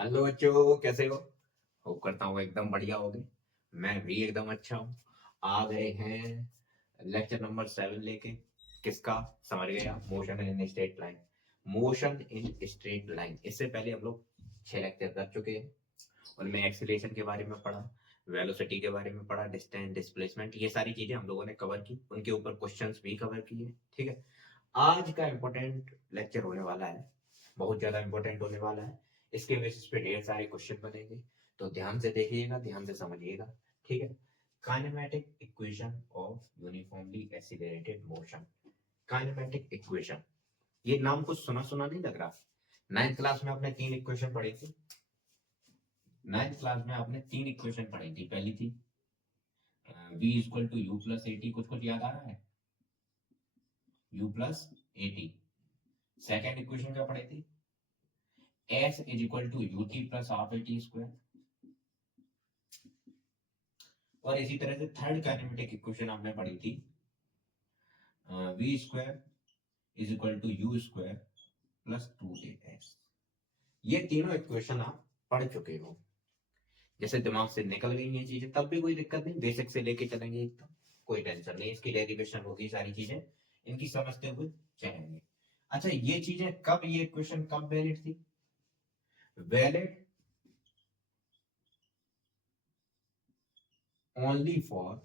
Hello बच्चों, कैसे हो? होप करता हूँ एकदम बढ़िया होगे। मैं भी एकदम अच्छा हूँ। आ गए हैं लेक्चर नंबर 7 लेके। किसका? समझ गया, motion in straight line. Motion in straight line, इससे पहले हम लोग 6 लेक्चर कर चुके हैं। उनमें एक्सीलरेशन के बारे में पढ़ा, वेलोसिटी के बारे में पढ़ा, डिस्टेंस, डिस्प्लेसमेंट, ये सारी चीजें हम लोगों ने कवर की। उनके ऊपर क्वेश्चंस भी कवर किए। ठीक है। आज का इम्पोर्टेंट लेक्चर होने वाला है, बहुत ज्यादा इम्पोर्टेंट होने वाला है। इसके बेसिस पे ढेर सारे क्वेश्चन बनेंगे, तो ध्यान से देखिएगा, ध्यान से समझिएगा। ठीक है। Kinematic equation of uniformly accelerated motion. Kinematic equation, ये नाम कुछ सुना सुना नहीं लग रहा? नाइन्थ क्लास में आपने 3 इक्वेशन पढ़ी थी। नाइन्थ क्लास में आपने 3 इक्वेशन पढ़ी थी। पहली थी v equal to u plus a t, कुछ कुछ याद आ रहा है? u plus a t. Second equation क्या पढ़ी थी? s is equal to u t plus half a t square. और इसी तरह से थर्ड काइनेमेटिक इक्वेशन आपने पढ़ी थी v square is equal to u square plus 2as। ये तीनों इक्वेशन आप पढ़ चुके हो। जैसे दिमाग से निकल गई ये चीजें तब भी कोई दिक्कत नहीं, बेसिक से लेके चलेंगे एकदम, कोई टेंशन नहीं। इसकी डेरिवेशन होगी, सारी चीजें इनकी समझते हुए चलेंगे। अच्छा, ये चीजें कब, ये इक्वेशन कब वैलिड थी? Valid only for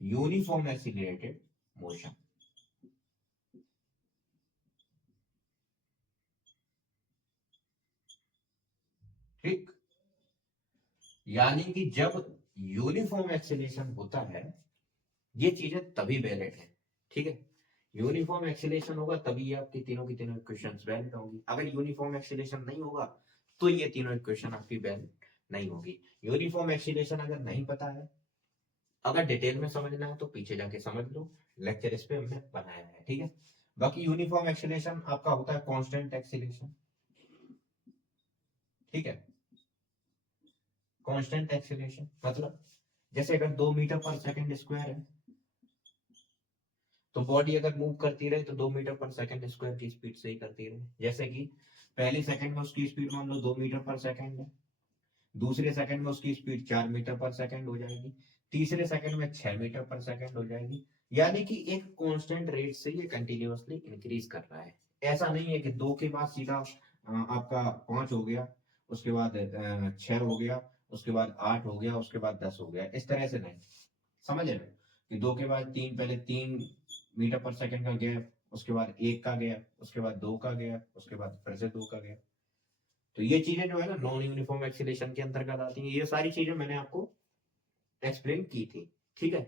uniform accelerated motion. ठीक, यानी कि जब यूनिफॉर्म एक्सीलरेशन होता है, ये चीजें तभी वैलिड है। ठीक है। यूनिफॉर्म एक्सीलरेशन होगा तभी आपकी तीनों की तीनों इक्वेशंस वैलिड होंगी। अगर यूनिफॉर्म एक्सीलरेशन नहीं होगा तो ये तीनों इक्वेशन आपकी वैलिड नहीं होगी। यूनिफॉर्म एक्सीलरेशन अगर नहीं पता है, अगर डिटेल में समझना है तो पीछे जाके समझ लो, लेक्चर इस पे हमने बनाया है। ठीक है। बाकी यूनिफॉर्म एक्सीलरेशन आपका होता है कांस्टेंट एक्सीलरेशन। ठीक है। कांस्टेंट एक्सीलरेशन मतलब जैसे अगर 2 मीटर पर सेकंड स्क्वायर है, तो बॉडी अगर मूव करती रहे तो 2 मीटर पर सेकंड स्क्वायर की स्पीड से ही करती रहे। जैसे कि पहले सेकंड में उसकी स्पीड मान लो 2 मीटर पर सेकंड है, दूसरे सेकंड में उसकी स्पीड 4 मीटर पर सेकंड हो जाएगी, तीसरे सेकंड में 6 मीटर पर सेकंड हो जाएगी। यानी कि एक कांस्टेंट रेट से ये कंटिन्यूअसली इंक्रीज कर रहा है। ऐसा नहीं है कि 2 के बाद सीधा आपका 5 हो गया, उसके बाद 6 हो गया, उसके बाद 8 हो गया, उसके बाद 10 हो गया, इस तरह से नहीं। समझ रहे हो कि 2 के बाद 3, पहले 3 मीटर पर सेकंड का गैप, उसके बाद 1 का गैप, उसके बाद 2 का गैप, उसके बाद फिर से 2 का गैप। तो ये चीजें जो है ना नॉन यूनिफॉर्म एक्सीलरेशन के अंतर्गत आती हैं। ये सारी चीजें मैंने आपको एक्सप्लेन की थी। ठीक है।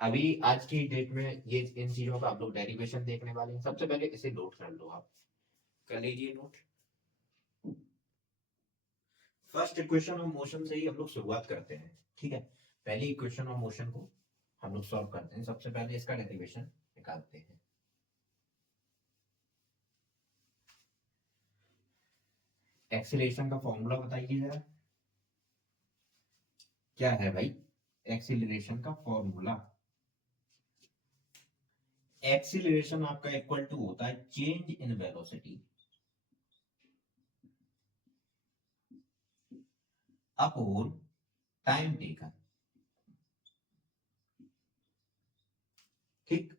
अभी आज की डेट में ये इन चीजों का आप लोग डेरिवेशन देखने वाले हैं। सबसे पहले इसे नोट कर लो, आप कर लीजिए note. First equation of motion से ही हम लोग शुरुआत करते हैं। ठीक है। पहली इक्वेशन ऑफ मोशन को हम लोग सॉल्व करते हैं। सबसे पहले इसका डेरिवेशन निकालते हैं। एक्सीलरेशन का फॉर्मूला बताइए जरा, क्या है भाई एक्सीलरेशन का फॉर्मूला? एक्सीलरेशन आपका इक्वल टू होता है change in velocity upon time taken. ठीक।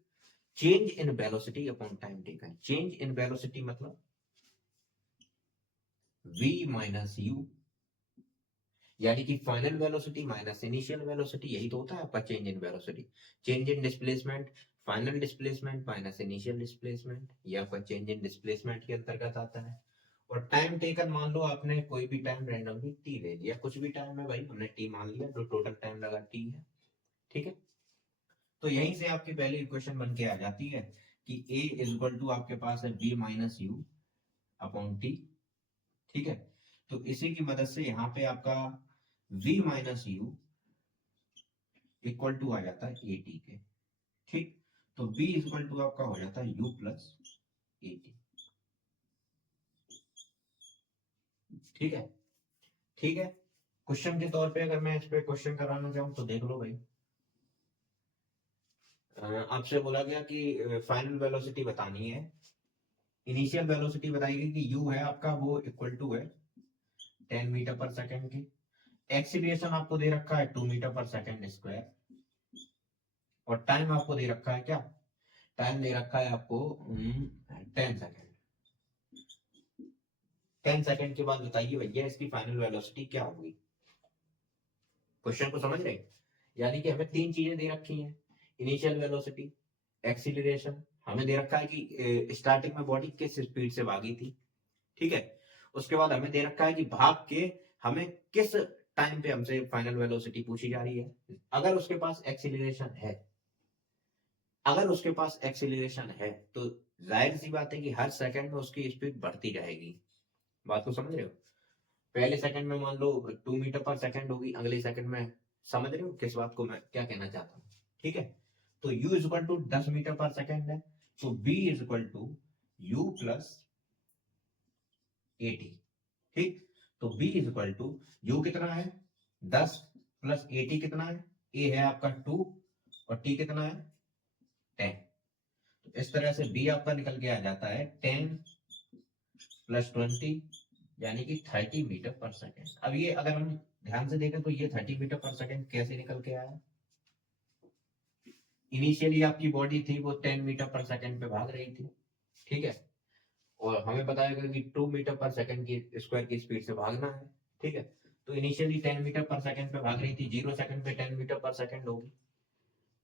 Change in velocity upon time taken. Change in velocity मतलब v माइनस यू, यानी कि final velocity minus initial velocity, यही तो होता है आपका change in velocity. Change in displacement, final displacement minus initial displacement, ये आपका चेंज इन डिस्प्लेसमेंट के अंतर्गत आता है। और टाइम टेकन, मान लो आपने कोई भी टाइम रैंडमली टी ले लिया, कुछ भी टाइम है भाई, हमने टी मान लिया, जो टोटल टाइम लगा टी है। ठीक है। तो यहीं से आपकी पहली इक्वेशन बन के आ जाती है कि a इज इक्वल टू आपके पास है v minus u upon T. ठीक है। तो इसी की मदद से यहाँ पे आपका v minus u equal to आ जाता है ए टी के। ठीक। तो v इक्वल टू आपका हो जाता है u प्लस ए टी। ठीक है। ठीक है। क्वेश्चन के तौर पे अगर मैं इस पे क्वेश्चन कराना चाहूँ तो देख लो भाई। आपसे बोला गया कि फाइनल वेलोसिटी बतानी है इनिशियल वेलोसिटी बताई गई कि u है आपका वो इक्वल टू है 10 मीटर पर सेकंड की। एक्सीलरेशन आपको दे रखा है 2 मीटर पर सेकंड स्क्वायर, और टाइम आपको दे रखा है क्या, टाइम दे रखा है आपको 10 सेकंड। 10 सेकंड के बाद बताइए भैया इसकी फाइनल वेलोसिटी क्या होगी। क्वेश्चन को समझ रहे, यानी कि हमें तीन चीजें दे रखी हैं, इनिशियल वेलोसिटी, एक्सीलरेशन, हमें दे रखा है कि स्टार्टिंग में बॉडी किस स्पीड से भागी थी, ठीक है। उसके बाद हमें दे रखा है कि भाग के हमें किस टाइम पे हमसे फाइनल वेलोसिटी पूछी जा रही है। अगर उसके पास एक्सीलरेशन है, अगर उसके पास एक्सीलरेशन है तो जाहिर सी बात है कि हर सेकंड में उसकी स्पीड बढ़ती जाएगी। बात को समझ रहे हो, पहले सेकंड में मान लो 2 मीटर पर सेकंड होगी, अगले सेकंड में, समझ रहे हो किस बात को मैं क्या कहना चाहता हूँ, ठीक है। तो u is equal to 10 metre per second है, तो b is equal to u plus 80, ठीक। तो b is equal to u कितना है 10 प्लस 80 कितना है, a है आपका 2 और t कितना है 10। तो इस तरह से b आपका निकल के आ जाता है 10 प्लस 20 यानी कि 30 मीटर पर सेकेंड। अब ये अगर हम ध्यान से देखें तो ये 30 मीटर पर सेकेंड कैसे निकल के आया। इनिशियली आपकी बॉडी थी वो 10 मीटर पर सेकेंड पे भाग रही थी, ठीक है, और हमें बताया गया कि 2 मीटर पर सेकेंड की स्क्वायर की स्पीड से भागना है, ठीक है। तो इनिशियली 10 मीटर पर सेकेंड पे भाग रही थी, 0 सेकंड पे 10 मीटर पर सेकेंड होगी,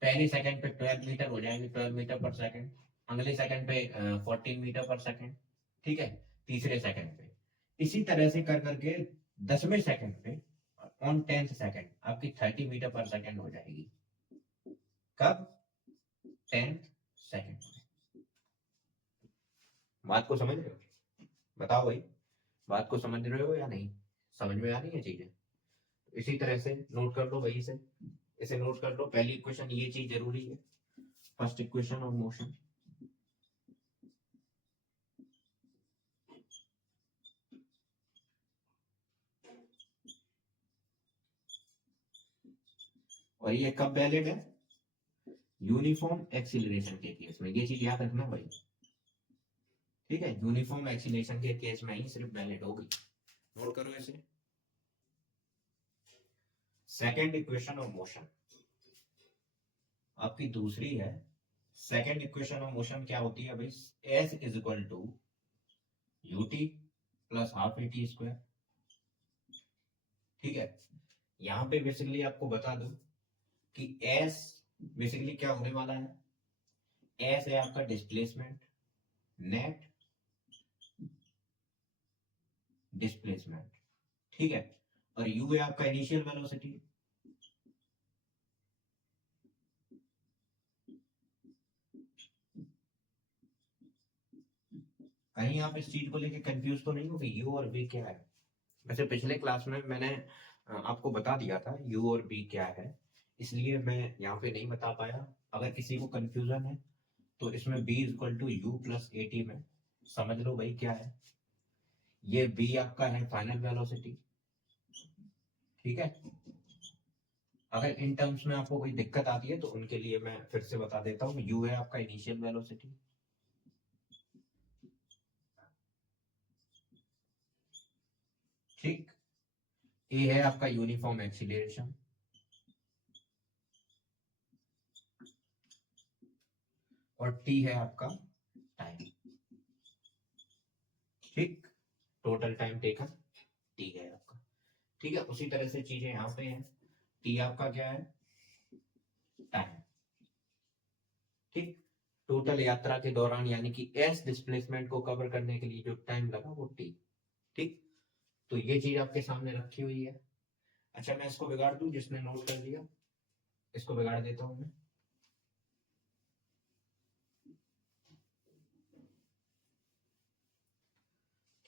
पहले सेकंड पे 12 मीटर हो जाएंगे, 12 मीटर पर सेकेंड, अगले सेकंड पे 14 मीटर पर सेकेंड, ठीक है, तीसरे सेकंड पे, इसी तरह से कर करके 10वें सेकंड पे ऑन 10th सेकंड आपकी 30 मीटर पर सेकंड हो जाएगी। कब, 10th सेकंड। बात को समझ रहे हो, बताओ भाई, बात को समझ रहे हो या नहीं, समझ में आ रही है चीजें। इसी तरह से नोट कर लो भाई, इसे नोट कर लो, पहली इक्वेशन ये चीज जरूरी है, फर्स्ट इक्वेशन ऑफ मोशन। और ये कब वैलिड है, यूनिफॉर्म एक्सीलरेशन के केस में, ये चीज याद रखना भाई, ठीक है, यूनिफॉर्म एक्सीलरेशन के केस में ही सिर्फ वैलिड होगी। नोट करो इसे। सेकंड इक्वेशन ऑफ मोशन आपकी दूसरी है। सेकंड इक्वेशन ऑफ मोशन क्या होती है भाई, s is equal to u t plus half a t square, ठीक है। यहां पे बेसिकली आपको बता दूं कि एस बेसिकली क्या होने वाला है, एस है आपका डिस्प्लेसमेंट, नेट डिस्प्लेसमेंट, ठीक है, और यू है आपका इनिशियल वेलोसिटी। कहीं आप इस चीज को लेके कंफ्यूज तो नहीं हो कि यू और बी क्या है। वैसे पिछले क्लास में मैंने आपको बता दिया था यू और बी क्या है, इसलिए मैं यहाँ पे नहीं बता पाया। अगर किसी को कंफ्यूजन है तो इसमें b equal to u plus a t में समझ लो भाई क्या है। ये b आपका है फाइनल वेलोसिटी, ठीक है। अगर इन टर्म्स में आपको कोई दिक्कत आती है तो उनके लिए मैं फिर से बता देता हूँ, u है आपका इनिशियल वेलोसिटी, ठीक, a है आपका यूनिफॉर्म एक्सीलरेशन, और t है आपका टाइम, ठीक, टोटल टाइम टेकन t है आपका, ठीक है। उसी तरह से चीजें यहाँ पे हैं, t आपका क्या है टाइम, ठीक, टोटल यात्रा के दौरान यानी कि एस डिस्प्लेसमेंट को कवर करने के लिए जो टाइम लगा वो टी, ठीक। तो ये चीज आपके सामने रखी हुई है। अच्छा मैं इसको बिगाड़ दूं, जिसने नोट कर लिया इसको बिगाड़ देता हूं मैं,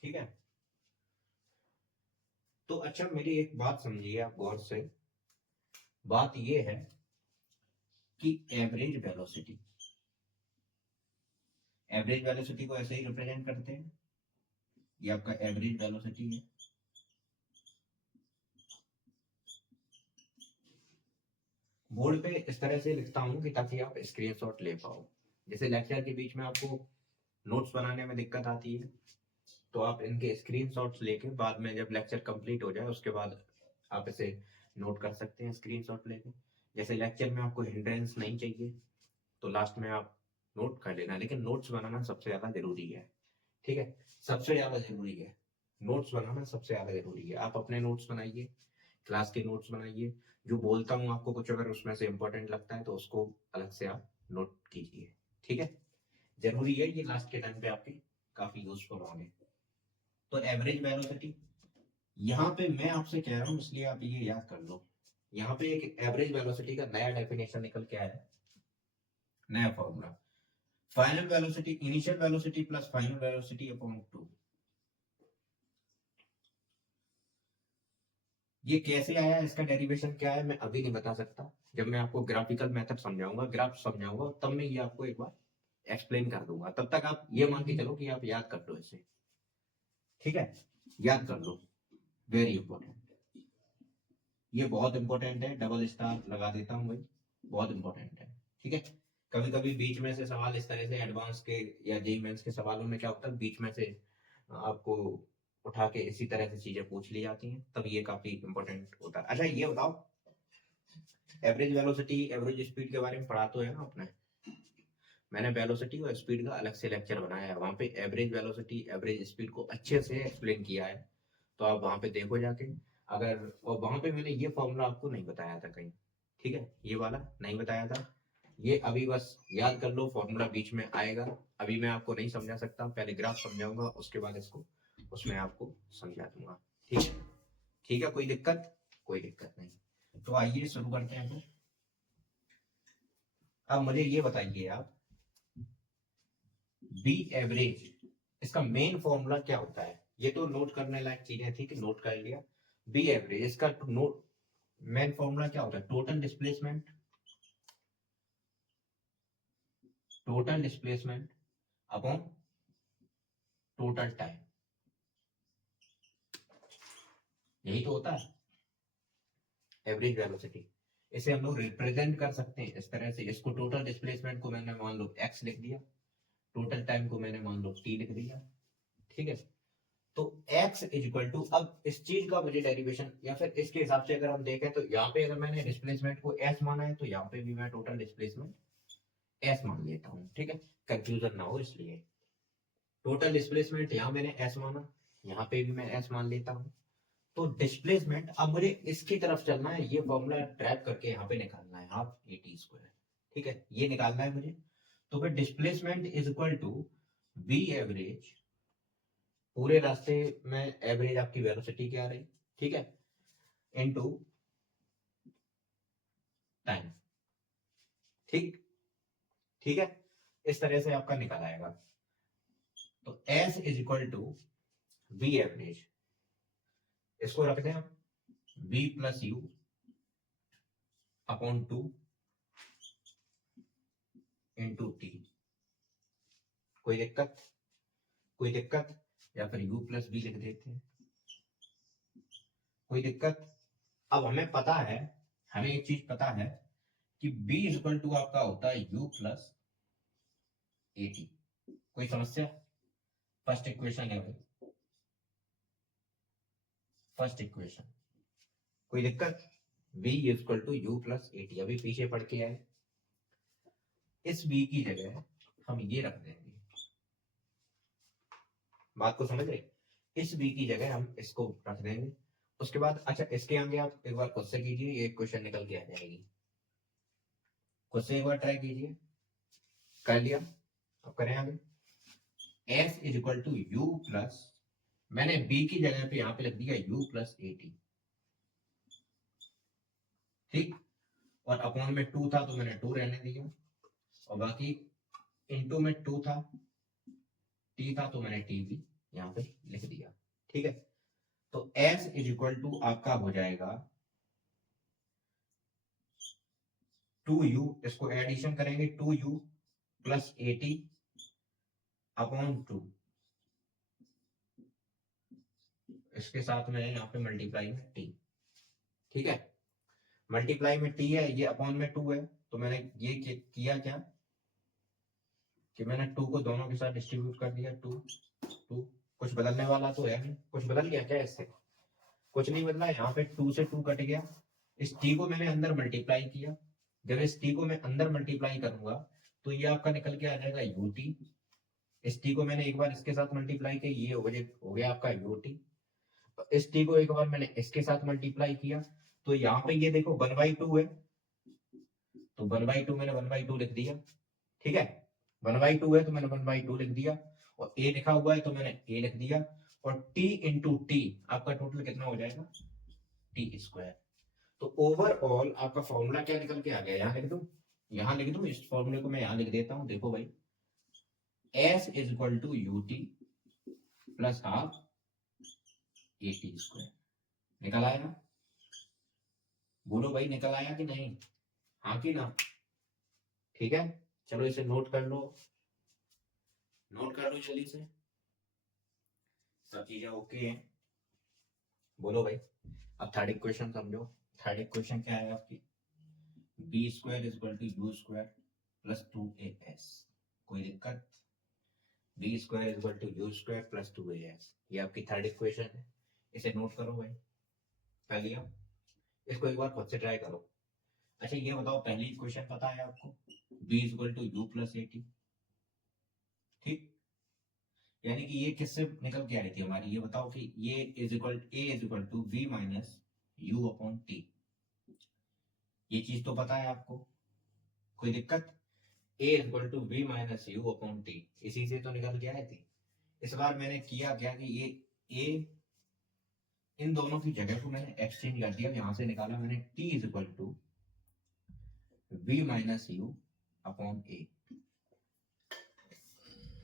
ठीक है। तो अच्छा मेरी एक बात समझिए आप गौर से, बात ये है कि एवरेज वेलोसिटी को ऐसे ही रिप्रेजेंट करते हैं, ये आपका एवरेज वेलोसिटी है। बोर्ड पे इस तरह से लिखता हूं कि ताकि आप स्क्रीनशॉट ले पाओ, जैसे लेक्चर के बीच में आपको नोट्स बनाने में दिक्कत आती है तो आप इनके स्क्रीनशॉट्स लेके बाद में जब लेक्चर कंप्लीट हो जाए उसके बाद आप इसे नोट कर सकते हैं स्क्रीनशॉट लेके। जैसे लेक्चर में आपको हिंड्रेंस नहीं चाहिए तो लास्ट में आप नोट कर लेना, लेकिन नोट्स बनाना सबसे ज्यादा जरूरी है। ठीक है, सबसे ज्यादा जरूरी है नोट्स बनाना, सबसे ज्यादा जरूरी है। आप अपने नोट्स बनाइए, क्लास के नोट्स बनाइए, जो बोलता हूँ आपको कुछ अगर उसमें से इंपॉर्टेंट लगता है तो उसको अलग से आप नोट कीजिए। ठीक है, जरूरी है, ये लास्ट के टाइम पे आपके काफी यूजफुल होंगे। तो एवरेज वेलोसिटी यहाँ पे मैं आपसे कह रहा हूँ इसलिए आप ये याद कर लो। यहाँ पे एक एवरेज वेलोसिटी का नया डेफिनेशन निकल के आया है, नया formula. Final velocity, initial velocity plus final velocity upon 2। ये कैसे आया, इसका डेरिवेशन क्या है मैं अभी नहीं बता सकता। जब मैं आपको ग्राफिकल मेथड समझाऊंगा, ग्राफ समझाऊंगा, तब मैं ये आपको एक बार एक्सप्लेन कर दूंगा। तब तक आप ये मान के चलो कि आप याद कर लो इसे। ठीक है, याद कर लो, वेरी इंपॉर्टेंट, ये बहुत इंपॉर्टेंट है, डबल स्टार लगा देता हूँ भाई, बहुत इंपॉर्टेंट है। ठीक है, कभी कभी बीच में से सवाल इस तरह से एडवांस के या जेईई मेंस के सवालों में क्या होता है, बीच में से आपको उठा के इसी तरह से चीजें पूछ ली जाती हैं, तब ये काफी इंपॉर्टेंट होता है। अच्छा ये बताओ, एवरेज वेलोसिटी एवरेज स्पीड के बारे में पढ़ा तो है ना आपने? मैंने वेलोसिटी और स्पीड का अलग से लेक्चर बनाया है, वहां पे एवरेज वेलोसिटी एवरेज स्पीड को अच्छे से एक्सप्लेन किया है, तो आप वहां पे देखो जाके। अगर और वहां पे मैंने ये फॉर्मूला आपको नहीं बताया था कहीं, ठीक है, ये वाला नहीं बताया था, ये अभी बस याद कर लो, फॉर्मूला बीच में आएगा। अभी मैं आपको नहीं समझा सकता, पहले ग्राफ समझाऊंगा उसके बाद इसको उसमें आपको समझा दूंगा। ठीक है, ठीक है, कोई दिक्कत? कोई दिक्कत नहीं। तो आइए शुरू करते हैं। तो अब मुझे ये बताइए आप, बी एवरेज इसका मेन फॉर्मूला क्या होता है? ये तो नोट करने लायक चीजें थी कि नोट कर लिया। बी एवरेज इसका नोट मेन फॉर्मूला क्या होता है? Total displacement, total displacement upon total time, यही तो होता है एवरेज वेलोसिटी। इसे हम लोग रिप्रेजेंट कर सकते हैं इस तरह से, इसको टोटल डिस्प्लेसमेंट को मैंने मान लो x लिख दिया, टोटल टाइम को मैंने मान लो t लिख दिया। ठीक है, तो x इज इक्वल टू, अब इस चीज का मुझे डेरिवेशन या फिर इसके हिसाब से अगर हम देखें तो यहाँ पे अगर मैंने डिस्प्लेसमेंट को s माना है तो यहाँ पे भी मैं टोटल डिस्प्लेसमेंट s मान लेता हूँ। ठीक है, कंफ्यूजन ना हो इसलिए, टोटल डिस्प्लेसमेंट यहाँ मैंने s माना, यहाँ पे भी मैं s मान लेता हूँ। तो डिस्प्लेसमेंट, अब मुझे इसकी तरफ चलना है, ये फॉर्मूला ट्रैप करके यहाँ पे निकालना है, हाफ ए टी स्क्वायर। ठीक है, ये निकालना है मुझे। तो फिर displacement is equal to b average, पूरे रास्ते में एवरेज आपकी वेलोसिटी क्या रही, ठीक है, इनटू टाइम। ठीक, ठीक है, इस तरह से आपका निकल आएगा। तो s is equal to b average, इसको रखते हैं हम b plus u upon 2 into t. कोई दिक्कत? कोई दिक्कत? या फिर u प्लस बी लिख देते हैं, कोई दिक्कत? अब हमें पता है, हमें एक चीज पता है कि b इक्वल टू आपका होता है u प्लस ए टी। कोई समस्या? फर्स्ट इक्वेशन है भाई, फर्स्ट इक्वेशन, कोई दिक्कत? b equal to u plus a t, अभी पीछे पढ़ के आए, इस b की जगह हम ये रख देंगे, बात को समझ रहे? इस b की जगह हम इसको रख देंगे। उसके बाद अच्छा इसके आगे आप एक बार खुद से कीजिए, ये क्वेश्चन निकल के आ जाएगी, खुद से एक बार ट्राई कीजिए। कर लिया? अब करें आगे, s is equal to u plus, मैंने b की जगह पे यहाँ पे लिख दिया u प्लस ए टी। ठीक, और अपॉन में 2 था तो मैंने 2 रहने दिया, और बाकी इनटू में 2 था, t था तो मैंने t भी यहाँ पे लिख दिया। ठीक है, तो s इज इक्वल टू आपका हो जाएगा 2u, इसको एडिशन करेंगे 2u plus a T upon 2, इसके साथ में यहाँ पे मल्टीप्लाई में t। ठीक है, मल्टीप्लाई में t है, ये अपॉन में 2 है, तो मैंने ये किया क्या, कि मैंने 2 को दोनों के साथ डिस्ट्रीब्यूट कर दिया, 2 2, कुछ बदलने वाला तो है नहीं, कुछ बदल गया क्या इससे? कुछ नहीं बदला, यहाँ पे 2 से 2 कट गया, इस t को मैंने अंदर मल्टीप्लाई किया, जब इस t को मैं अंदर मल्टीप्लाई करूंगा तो ये आपका निकल के आ जाएगा ut, इस t को मैंने एक बार इसके साथ मल्टीप्लाई किया, ये हो गया आपका ut, इस t को एक बार मैंने इसके साथ मल्टीप्लाई किया, तो यहाँ पे ये देखो 1/2 है, तो 1/2 मैंने 1/2 लिख दिया, ठीक है, 1/2 है तो मैंने 1/2 लिख दिया, और a लिखा हुआ है तो मैंने a लिख दिया, और t इंटू टी आपका टोटल कितना हो जाएगा, टी स्क्वायर। तो ओवरऑल आपका फॉर्मूला क्या निकल के आ गया, यहाँ लिख दूं, इस फॉर्मूले को मैं यहाँ लिख देता हूं, देखो भाई, s is equal to u t plus half a t square. निकल आया? बोलो भाई, निकल आया कि नहीं, हाँ कि ना? ठीक है, चलो इसे नोट कर लो, नोट कर लो जल्दी से, सब चीजें ओके हैं, बोलो भाई। अब थर्ड इक्वेशन समझो, थर्ड इक्वेशन क्या है आपकी, b square is equal to u square plus 2as, कोई दिक्कत? B square is equal to u square plus 2as, ये आपकी थर्ड इक्वेशन है, इसे नोट करो भाई, कर लिया? इसको एक बार खुद से ट्राई करो। अच्छा ये बताओ, पहली इक्वेशन पता है आपको, b is equal to u plus a t, ठीक, यानी कि ये किससे निकल के आ रही थी हमारी, ये बताओ कि ये is equal to v minus u upon t, ये चीज तो पता है आपको, कोई दिक्कत? a is equal to v minus u upon t, इसी से तो निकल के आए थे। इस बार मैंने किया क्या कि ये a, इन दोनों की जगह को मैंने एक्सचेंज कर दिया, यहां से निकाला मैंने t is equal to v minus u upon a,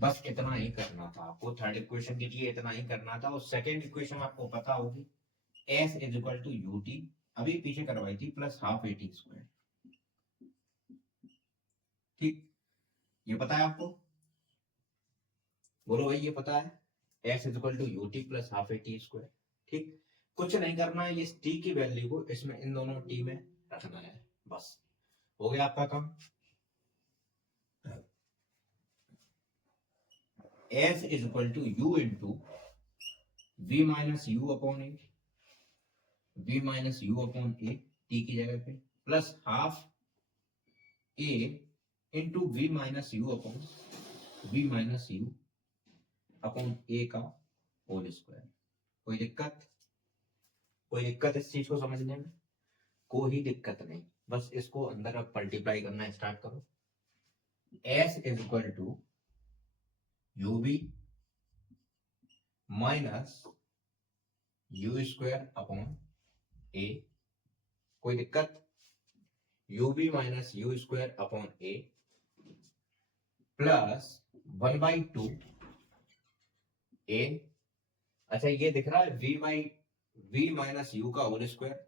बस इतना ही करना था आपको, थर्ड इक्वेशन के लिए इतना ही करना था। और सेकेंड इक्वेशन आपको पता होगी, s is equal to u t, अभी पीछे करवाई थी, plus half a t square, ठीक, ये पता है आपको, बोलो भाई ये पता है, s is equal to u t plus half a t square, ठीक, कुछ नहीं करना है, इस t की वैल्यू को इसमें इन दोनों t में रखना है, बस हो गया आपका काम। s is equal to u into v minus u upon a, v minus u upon a t की जगह पे, plus half a into v minus u upon v minus u upon a का होल स्क्वायर। कोई दिक्कत? कोई दिक्कत इस चीज को समझने में? कोई दिक्कत नहीं, बस इसको अंदर अब मल्टीप्लाई करना स्टार्ट करो। s is equal to u b minus u square upon a, कोई दिक्कत? U b minus u square upon a plus 1/2 a, अच्छा ये दिख रहा है v माइनस यू का होल स्क्वायर,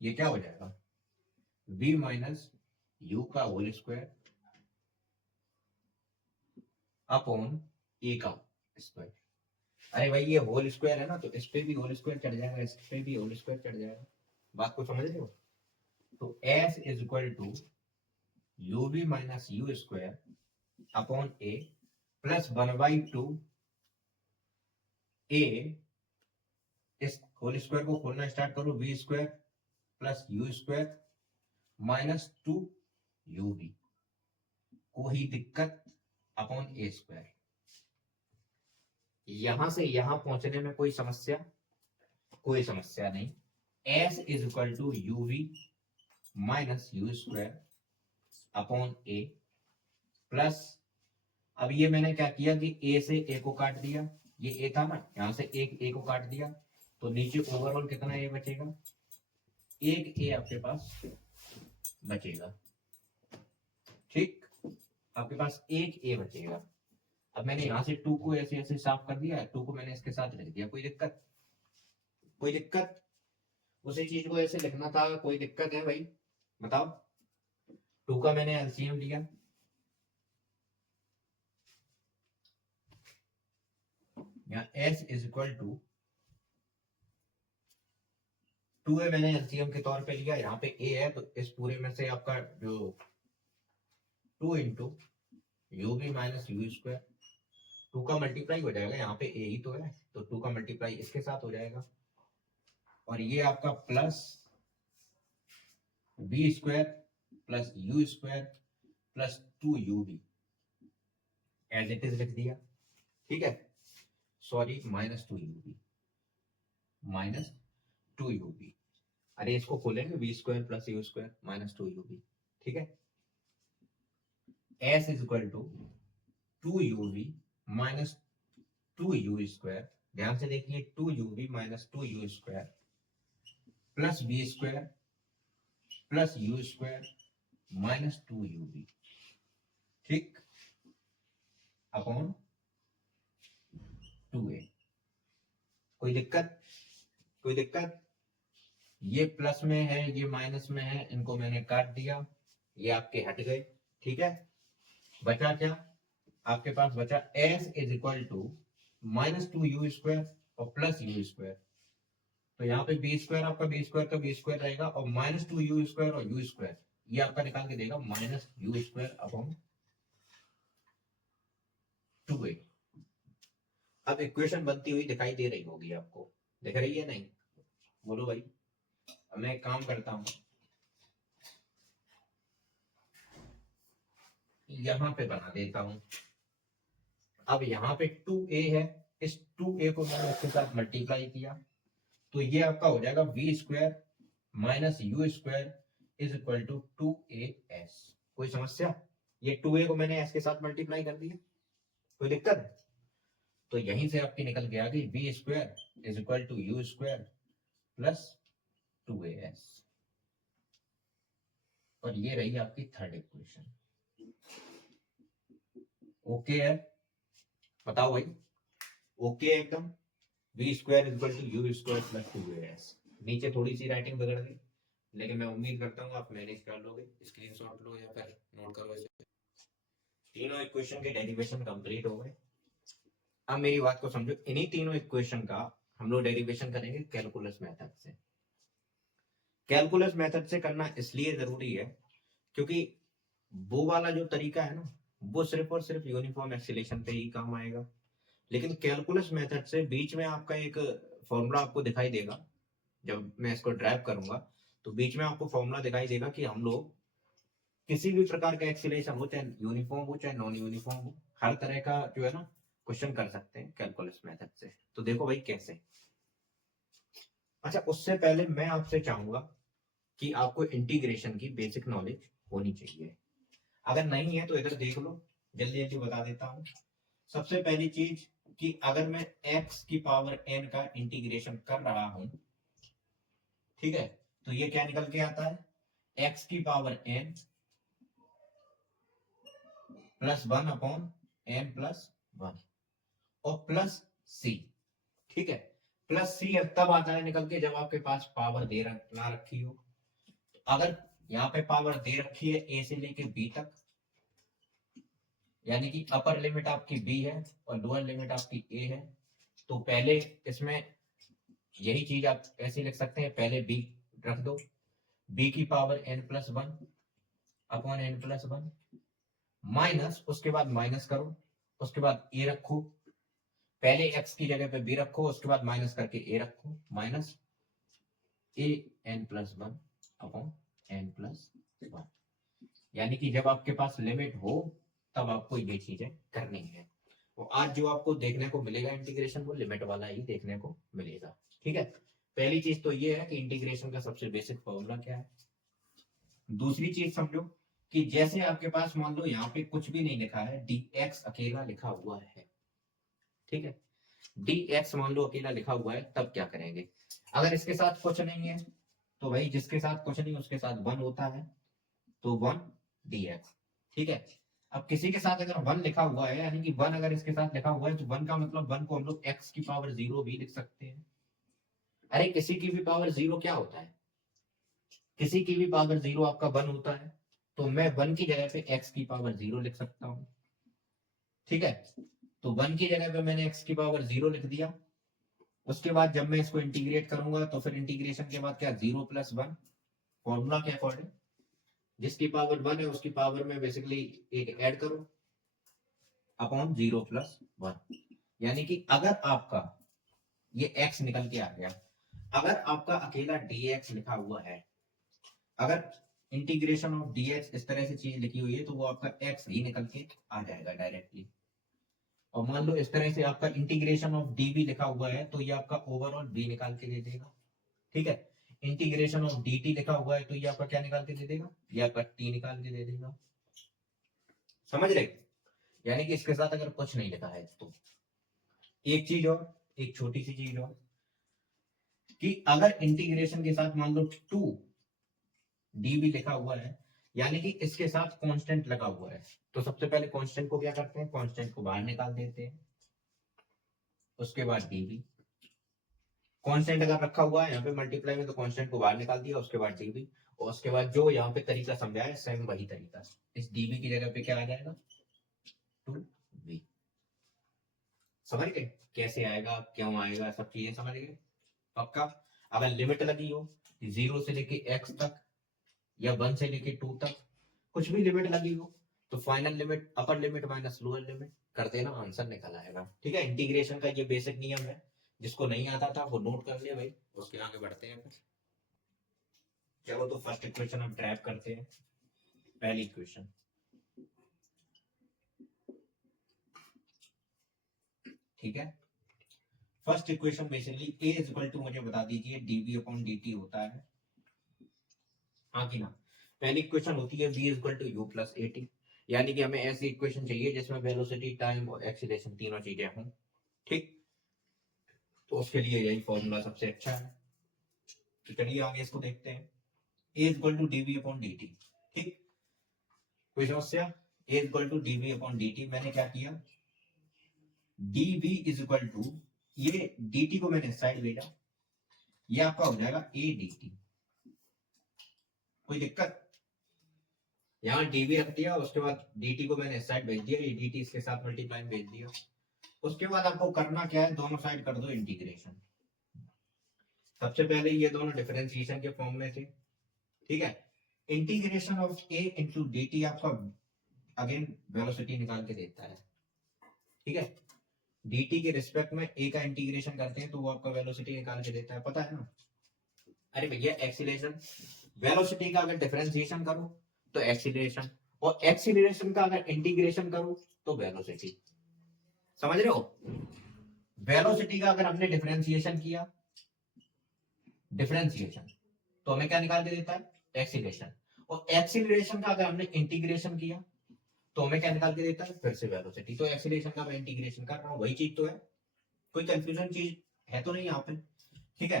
ये क्या हो जाएगा, v माइनस यू का होल स्क्वायर अपॉन ए का स्क्वायर। अरे भाई ये होल स्क्वायर है ना, तो इस पे भी होल स्क्वायर चढ़ जाएगा, इस पे भी होल स्क्वायर चढ़ जाएगा, बात को समझ रहे हो? तो s is equal to u b minus u square upon a plus 1/2 ए, इस होल स्क्वायर को खोलना स्टार्ट करो, v square plus u square minus 2 u b, कोई दिक्कत, अपॉन ए स्क्वायर। यहां से यहां पहुंचने में कोई समस्या? कोई समस्या नहीं। s is equal to u v minus u square upon a plus, अब ये मैंने क्या किया कि a से a को काट दिया, ये a था ना, यहां से एक a को काट दिया, तो नीचे ओवरऑल कितना a बचेगा, एक a आपके पास बचेगा, ठीक, आपके पास एक a बचेगा। अब मैंने यहां से 2 को ऐसे ऐसे साफ कर दिया, 2 को मैंने इसके साथ लिख दिया, कोई दिक्कत? कोई दिक्कत? उसी चीज को ऐसे लिखना था, कोई दिक्कत है भाई, बताओ? 2 का मैंने एलसीएम लिया, यहाँ s इज इक्वल टू 2 है, मैंने एलसीएम के तौर पे लिया, यहाँ पे a है, तो इस पूरे में से आपका जो 2 into u b minus u square, 2 का मल्टीप्लाई हो जाएगा, यहाँ पे ए ही तो है तो 2 का मल्टीप्लाई इसके साथ हो जाएगा, और ये आपका plus b square plus u square plus 2 ub as it is लिख दिया, ठीक है, सॉरी -2 ub, -2 ub, अरे इसको खोलेंगे b square plus u square -2 ub, ठीक है, s is equal to 2 ub minus 2 u square, ध्यान से देखिए 2 ub minus 2 u square plus b square plus u square minus 2 ub, ठीक, अपॉन 2a। कोई दिक्कत, कोई दिक्कत, ये प्लस में है ये माइनस में है, इनको मैंने काट दिया, ये आपके हट गए, ठीक है, बचा क्या, आपके पास बचा s is equal to -2 u square और प्लस यू स्क्वायर, तो यहाँ पे बी स्क्वायर आपका बी स्क्वायर का बी स्क्वायर रहेगा और -2 u स्क्वायर और यू स्क्वायर ये आपका निकाल के देगा -u स्क्वायर अपॉन 2a। अब इक्वेशन बनती हुई दिखाई दे रही होगी आपको, दिख रही है नहीं, बोलो भाई। अब मैं एक काम करता हूं, यहां पे बना देता हूं, अब यहाँ पे 2a है, इस 2a को मैंने इसके साथ मल्टीप्लाई किया, तो ये आपका हो जाएगा v square minus u square is equal to 2as। कोई समस्या, ये 2a को मैंने s के साथ मल्टीप्लाई कर दिया, कोई दिक्कत है, तो यहीं से आपकी निकल के आ गई v square is equal to u square plus 2as, और ये रही आपकी थर्ड इक्वेशन। ओके है, बताओ भाई, ओके एकदम, v square is equal to u square plus 2as। नीचे थोड़ी सी राइटिंग बिगड़ गई, लेकिन मैं उम्मीद करता हूँ आप मैनेज कर लोगे, स्क्रीनशॉट लो या फिर नोट करो इसे। तीनों इक्वेशन के डेरिवेशन कंप्लीट हो गए। अब मेरी बात को समझो, इन्हीं तीनों इक्वेशन का हम लोग डेरिवेशन करेंगे कैलकुलस मेथड से। कैलकुलस मेथड से करना इसलिए जरूरी है क्योंकि वो वाला जो तरीका है ना, वो सिर्फ और सिर्फ यूनिफॉर्म एक्सीलेशन पे ही काम आएगा, लेकिन कैलकुलस मेथड से बीच में आपका एक फॉर्मूला आपको दिखाई देगा, जब मैं इसको ड्राइव करूंगा तो बीच में आपको फॉर्मूला दिखाई देगा कि हम लोग किसी भी प्रकार का एक्सीलेशन हो, चाहे यूनिफॉर्म हो चाहे नॉन यूनिफॉर्म हो, हर तरह का जो है ना क्वेश्चन कर सकते हैं कैलकुलस मेथड से। तो देखो भाई कैसे। अच्छा, उससे पहले मैं आपसे चाहूंगा कि आपको इंटीग्रेशन की बेसिक नॉलेज होनी चाहिए, अगर नहीं है तो इधर देख लो, जल्दी जल्दी बता देता हूं। सबसे पहली चीज कि अगर मैं x की पावर n का इंटीग्रेशन कर रहा हूं, ठीक है, तो ये क्या निकल के आता है, x की power n plus 1 upon n plus 1 और प्लस c, ठीक है, प्लस c तब आता है निकल के जब आपके पास पावर दे ना रखी हो। अगर यहाँ पे पावर दे रखी है a से लेके b तक, यानी कि अपर लिमिट आपकी b है और लोअर लिमिट आपकी a है, तो पहले इसमें यही चीज आप ऐसे लिख सकते हैं, पहले b रख दो, b की power n plus 1 upon n plus 1 minus, उसके बाद माइनस करो, उसके बाद a रखो, पहले x की जगह पे b रखो, उसके बाद माइनस करके a रखो, minus a n plus 1 upon n plus 1, यानी कि जब आपके पास लिमिट हो तब आपको ये चीजें करनी है। तो आज जो आपको देखने को मिलेगा इंटीग्रेशन, वो लिमिट वाला ही देखने को मिलेगा, ठीक है। पहली चीज तो ये है कि इंटीग्रेशन का सबसे बेसिक फॉर्मूला क्या है। दूसरी चीज समझो कि जैसे आपके पास मान लो यहाँ पे कुछ भी नहीं लिखा है, dx अकेला लिखा हुआ है, ठीक है, dx मान लो अकेला लिखा हुआ है, तब क्या करेंगे, अगर इसके साथ कुछ नहीं है तो भाई जिसके साथ कुछ नहीं उसके साथ 1 होता है, तो 1 dx, ठीक है। अब किसी के साथ अगर 1 लिखा हुआ है, यानी कि 1 अगर इसके साथ लिखा हुआ है, तो 1 का मतलब 1 को हम लोग x की पावर 0 भी लिख सकते हैं। अरे किसी की भी पावर 0 क्या होता है, किसी की भी पावर 0 आपका 1 होता है, तो मैं 1 की जगह पे x की पावर 0 लिख सकता हूं, ठीक है। तो 1 की जगह पे मैंने x की पावर 0 लिख दिया, उसके बाद जब मैं इसको इंटीग्रेट करूंगा तो फिर इंटीग्रेशन के बाद क्या, 0 प्लस 1 फॉर्मूला के अकॉर्डिंग जिसकी पावर 1 है उसकी पावर में बेसिकली एक ऐड करो, अपॉन 0+1। यानी कि अगर आपका ये x निकल के आ गया, अगर आपका अकेला dx लिखा हुआ है, अगर इंटीग्रेशन ऑफ dx इस तरह से चीज लिखी हुई है तो वो आपका x ही निकल के आ जाएगा डायरेक्टली। और मान लो इस तरह से आपका इंटीग्रेशन ऑफ dv लिखा हुआ है तो ये आपका ओवरऑल v निकाल के दे देगा। ठीक है, इंटीग्रेशन ऑफ dt लिखा हुआ है तो ये आपका क्या निकाल के दे देगा, ये आपका t निकाल के दे देगा। समझ रहे? यानी कि इसके साथ अगर कुछ नहीं लिखा है तो एक चीज और, एक छोटी सी चीज और, कि अगर इंटीग्रेशन के साथ मान लो 2 dv लिखा हुआ है, यानी कि इसके साथ कांस्टेंट लगा हुआ है, तो सबसे पहले कांस्टेंट को क्या करते हैं, कांस्टेंट को बाहर निकाल देते हैं, उसके बाद dv। कांस्टेंट अगर रखा हुआ है यहाँ पे मल्टीप्लाई में तो कांस्टेंट को बाहर निकाल दिया, उसके बाद dv, और उसके बाद जो यहाँ पे तरीका समझाया सेम वही तरीका, इस dv की जगह पे क्या आ जाएगा, 2v। समझ गए कैसे आएगा, क्यों आएगा, सब चीजें समझ गए पक्का। अगर लिमिट लगी हो 0 से लेके x तक या 1 से लेके 2 तक, कुछ भी लिमिट लगी हो तो final limit upper limit minus lower limit कर देना, आंसर निकल आएगा। ठीक है, इंटीग्रेशन का ये बेसिक नियम है, जिसको नहीं आता था वो नोट कर ले भाई, उसके आगे बढ़ते हैं फिर। चलो तो फर्स्ट इक्वेशन हम ड्राइव करते हैं। पहली इक्वेशन, ठीक है, first equation basically a is equal to, मुझे बता दीजिए dv अपॉन dt होता है, हाँ कि ना। पहली इक्वेशन होती है v is equal to u plus at, यानी कि हमें ऐसी इक्वेशन चाहिए जिसमें वेलोसिटी, टाइम और एक्सीलरेशन तीनों चीजें हों। ठीक, तो उसके लिए यही फॉर्मूला सबसे अच्छा है। तो चलिए आगे इसको देखते हैं, a is equal to dv upon dt। ठीक, कोई समस्या, a is equal to dv upon dt, मैंने क्या किया, dv इज इक्वल टू, ये dt को मैंने साइड भेजा, ये आपका हो जाएगा a dt। कोई दिक्कत, यहाँ dv रख दिया, उसके बाद dt को मैंने साइड भेज दिया, ये dt इसके साथ मल्टीप्लाई भेज दिया। उसके बाद आपको करना क्या है, दोनों साइड कर दो इंटीग्रेशन। सबसे पहले ये दोनों डिफरेंशिएशन के फॉर्म में थे। ठीक है, integration of a into D T आपका अगेन वेलोसिटी निकाल के देता है। ठीक है, dt के रिस्पेक्ट में a का इंटीग्रेशन करते हैं तो वो आपका वेलोसिटी निकाल के देता है, पता है ना। अरे भैया एक्सीलरेशन, वेलोसिटी का अगर डिफरेंशिएशन करो तो एक्सीलरेशन, और एक्सीलरेशन का अगर इंटीग्रेशन करो तो वेलोसिटी। समझ रहे हो, वेलोसिटी का अगर हमने डिफरेंशिएशन किया, डिफरेंशिएशन, तो हमें क्या निकाल के देता है, एक्सीलरेशन, और एक्सीलरेशन का अगर हमने इंटीग्रेशन किया तो हमें क्या निकाल के देता है, फिर से वेलोसिटी। तो एक्सीलरेशन का मैं इंटीग्रेशन कर रहा हूं, वही चीज तो है, कोई कंफ्यूजन चीज है तो नहीं यहाँ पे। ठीक है,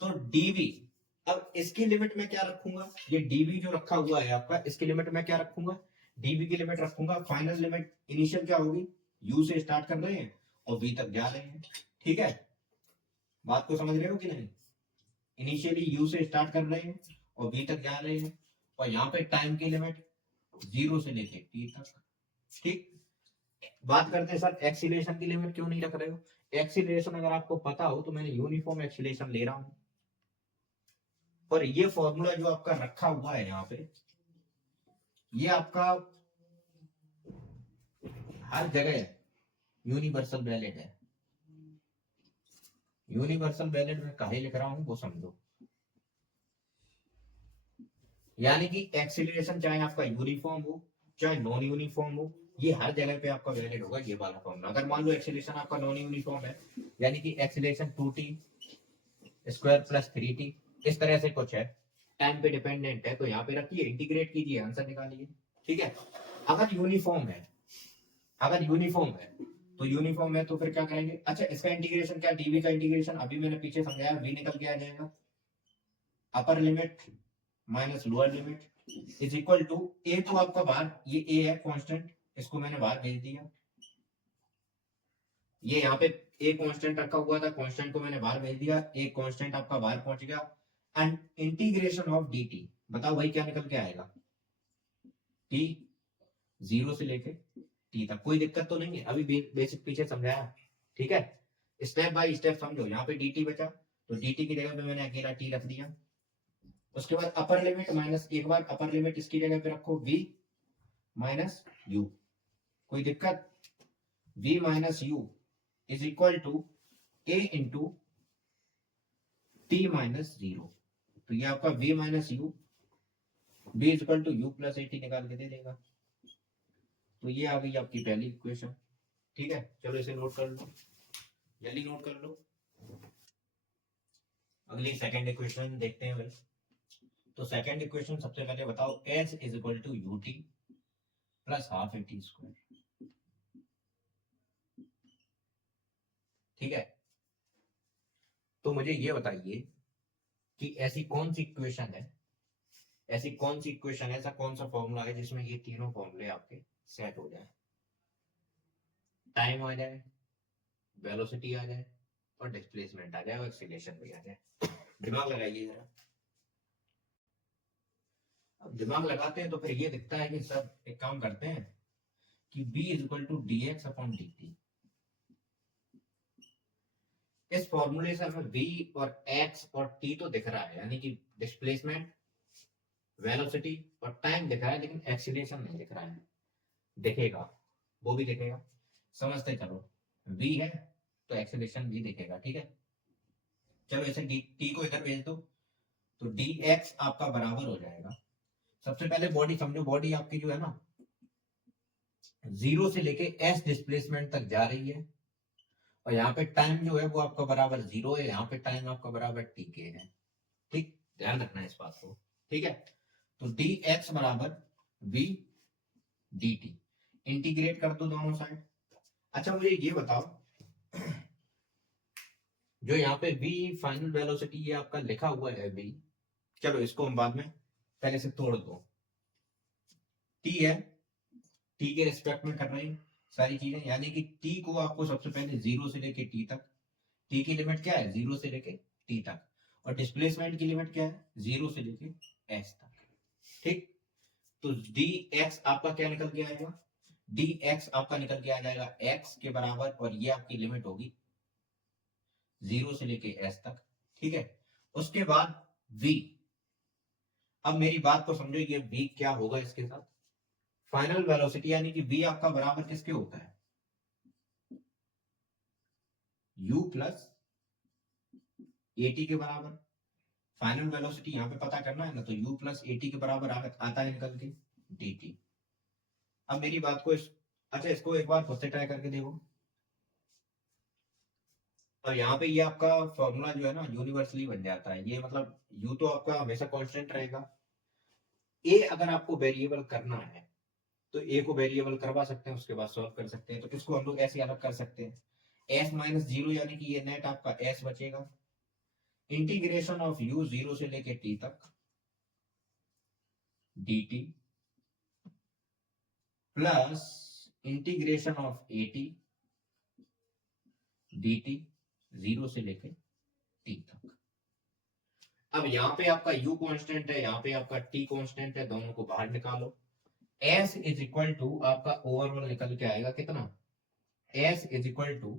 तो dv, अब इसकी लिमिट में क्या रखूंगा, ये dv जो रखा हुआ है आपका, इसकी लिमिट में क्या रखूंगा, dv की लिमिट रखूंगा, फाइनल लिमिट इनिशियल क्या होगी, u से स्टार्ट कर रहे हैं और v तक जा रहे हैं। ठीक है, बात को समझ रहे हो कि नहीं, इनिशियली u से स्टार्ट कर रहे हैं और v तक जा रहे हैं, और यहाँ पे टाइम की लिमिट 0 से लेके t तक। ठीक, बात करते हैं सर एक्सीलरेशन की लिमिट क्यों नहीं रख रहे हो। एक्सीलरेशन अगर आपको पता हो तो मैंने यूनिफॉर्म एक्सीलरेशन ले रहा हूं, और ये फॉर्मूला जो आपका रखा हुआ है यहाँ पे, ये आपका हर जगह यूनिवर्सल वैलिड है। यूनिवर्सल वैलिड में काहे लिख रहा हूं वो समझो, यानी कि एक्सीलरेशन चाहे आपका यूनिफॉर्म हो चाहे नॉन यूनिफॉर्म हो, ये हर जगह पे आपका वैलिड होगा ये वाला फॉर्मूला। अगर मान लो एक्सीलरेशन आपका नॉन यूनिफॉर्म है, यानी कि acceleration 2t square plus 3t, इस तरह से कुछ है, टाइम पे डिपेंडेंट है, तो यहाँ पे रखिए, इंटीग्रेट कीजिए, आंसर निकालिए। ठीक है, अगर यूनिफॉर्म है, अगर यूनिफॉर्म है तो यूनिफॉर्म है तो फिर क्या करेंगे, अच्छा इसका इंटीग्रेशन क्या, डीवी का इंटीग्रेशन अभी मैंने पीछे समझाया, v निकल के आ जाएगा, upper limit minus lower limit is equal to, a तो आपका बाहर, ये ए है कांस्टेंट, इसको मैंने बाहर भेज दिया, ये यहाँ पे ए कांस्टेंट रखा हुआ था, कांस्टेंट को मैंने बाहर भेज दिया, एक कांस्टेंट आपका बाहर पहुंच गया, एंड इंटीग्रेशन ऑफ dt, बताओ भाई क्या निकल के आएगा, t 0 से लेके t तक। कोई दिक्कत तो नहीं है, अभी बेसिक पीछे समझाया। ठीक है, स्टेप बाय स्टेप समझो, यहाँ पे dt बचा तो dt की जगह पे मैंने अकेला t रख दिया, उसके बाद अपर लिमिट माइनस, एक बार अपर लिमिट इसकी जगह पे रखो v माइनस u। कोई दिक्कत, v minus u is equal to a into t minus zero. तो ये आपका v minus u b is equal to u plus a t निकाल के दे देगा। तो ये आ गई आपकी पहली इक्वेशन। ठीक है, चलो इसे नोट कर लो, जल्दी नोट कर लो। अगली सेकंड इक्वेशन देखते हैं भाई। तो सेकंड इक्वेशन सबसे पहले बताओ, h is equal to u t plus half a t square. ठीक है, तो मुझे ये बताइए कि ऐसी कौन सी इक्वेशन है, ऐसी कौन सी इक्वेशन है, ऐसा कौन सा फॉर्मूला है जिसमें ये तीनों फॉर्मूले आपके सेट हो जाए, टाइम आ जाए, वेलोसिटी आ जाए और डिस्प्लेसमेंट आ जाए और एक्सीलरेशन भी आ जाए। दिमाग लगाइए जरा। अब दिमाग लगाते हैं तो फिर ये दिखता है कि सब एक काम करते हैं कि b is equal to d x upon d t. इस फॉर्मूले से हमें v और x और t तो दिख रहा है, यानी कि डिस्प्लेसमेंट, वेलोसिटी और टाइम दिख रहा है, लेकिन एक्सीलरेशन नहीं दिख रहा है। दिखेगा, वो भी दिखेगा, समझते चलो। v है तो एक्सीलरेशन भी दिखेगा। ठीक है, चलो इसे t को इधर भेज दो, तो dx आपका बराबर हो जाएगा। सबसे पहले बॉडी समझो, बॉडी आपकी जो है ना जीरो से लेके एस डिस्प्लेसमेंट तक जा रही है, और यहाँ पे टाइम जो है वो आपका बराबर जीरो है, यहाँ पे टाइम आपका बराबर टी के है। ठीक, ध्यान रखना है इस बात को। ठीक है, तो डी एक्स बराबर वी डी टी, इंटीग्रेट कर दो दोनों साइड। अच्छा मुझे ये बताओ, जो यहाँ पे v फाइनल वेलोसिटी ये आपका लिखा हुआ है v, चलो इसको हम बाद में, पहले से तोड़ दो। t है, t के रिस्पेक्ट में कर रहे हैं सारी चीजें, यानी कि t को आपको सबसे पहले जीरो से लेके t तक, t की लिमिट क्या है जीरो से लेके t तक, और डिस्प्लेसमेंट की लिमिट क्या है जीरो से लेके s तक। ठीक, तो dx आपका क्या निकल के आएगा, dx आपका निकल के आ जाएगा x के बराबर, और ये आपकी लिमिट होगी जीरो से लेके s तक। ठीक है, उसके बाद v, अब मेरी बात को समझो, ये v क्या होगा इसके साथ, फाइनल वेलोसिटी, यानी कि v आपका बराबर किसके होता है, u प्लस at के बराबर। फाइनल वेलोसिटी यहाँ पे पता करना है ना, तो u प्लस at के बराबर आता है निकल के dt। अब मेरी बात को अच्छा इसको एक बार खुद से ट्राई करके देखो। और यहाँ पे ये आपका फॉर्मूला जो है ना यूनिवर्सली बन जाता है, ये मतलब u तो आपका हमेशा कांस्टेंट रहेगा। a अगर आपको वेरिएबल करना है तो a को वेरिएबल करवा सकते हैं, उसके बाद सॉल्व कर सकते हैं। तो इसको हम लोग ऐसे अलग कर सकते हैं, s माइनस जीरो, यानी कि ये नेट आपका s बचेगा, इंटीग्रेशन ऑफ u जीरो से लेके t तक dt plus integration of at dt zero से लेके t तक। अब यहाँ पे आपका u कांस्टेंट है, यहाँ पे आपका t कांस्टेंट है, दोनों को बाहर निकालो। s इज इक्वल टू आपका ओवरऑल निकल के आएगा कितना, s is equal to